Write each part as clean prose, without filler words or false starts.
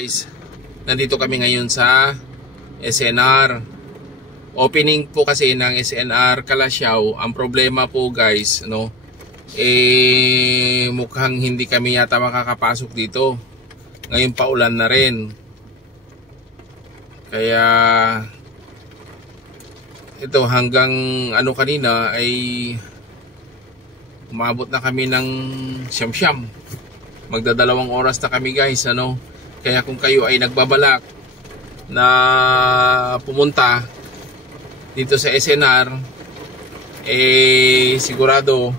Guys, nandito kami ngayon sa SNR. Opening po kasi ng SNR Calasiao. Ang problema po guys, mukhang hindi kami yata makakapasok dito. Ngayon pa ulan na rin. Kaya ito hanggang kanina ay umabot na kami ng siyam-siyam. Magdadalawang oras na kami guys, Kaya kung kayo ay nagbabalak na pumunta dito sa SNR, sigurado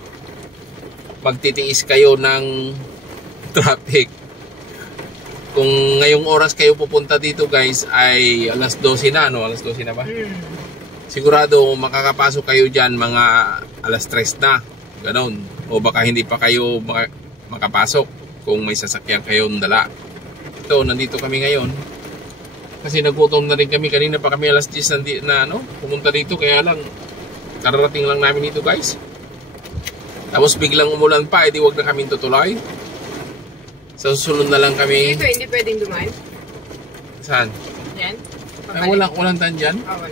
magtitiis kayo ng traffic. Kung ngayong oras kayo pupunta dito guys ay alas 12 na, Alas 12 na ba? Sigurado makakapasok kayo dyan mga alas 3 na. Ganon. O baka hindi pa kayo makapasok kung may sasakyan kayong dala. Ito, nandito kami ngayon. Kasi nagutom na rin kami. Kanina pa kami alas 10 na pumunta dito. Kaya lang, kararating lang namin dito guys. Tapos biglang umulan pa, edi wag na kami tutuloy. Sa susunod na lang kami. Dito, hindi pwedeng dumaan? Saan? Yan? Ay, walang tan dyan? Wala.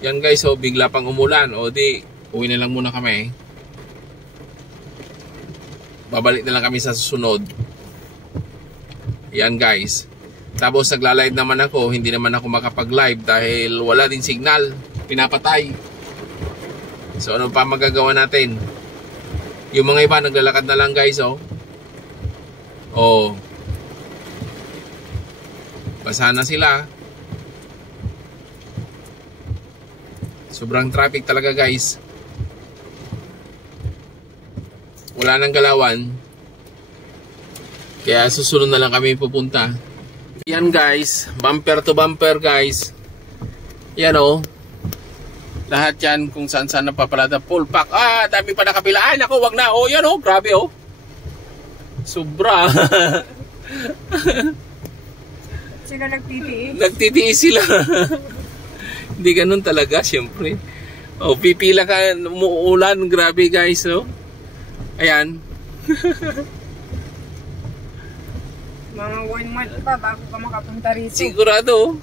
Yan guys, bigla pang umulan. O di, uwi na lang muna kami. Babalik na lang kami sa susunod. Yan guys. Tapos nagla-live naman ako. Hindi naman ako makapag-live dahil wala din signal. Pinapatay. So ano pa magagawa natin? Yung mga iba naglalakad na lang guys. Basa na sila. Sobrang traffic talaga guys. Wala nang galawan. Kaya susunod na lang kami pupunta. Yan guys, bumper to bumper guys. Yan lahat yan kung saan saan napapalada. Full pack. Dami pa nakapilaan. Ako, wag na. Yan grabe sobra. Sila nagtitiis? Nagtitiis sila. Hindi ganun talaga, syempre. Pipila ka, umuulan. Grabe guys, Ayan. Mga 1 month pa bago ka makapunta rito. Sigurado.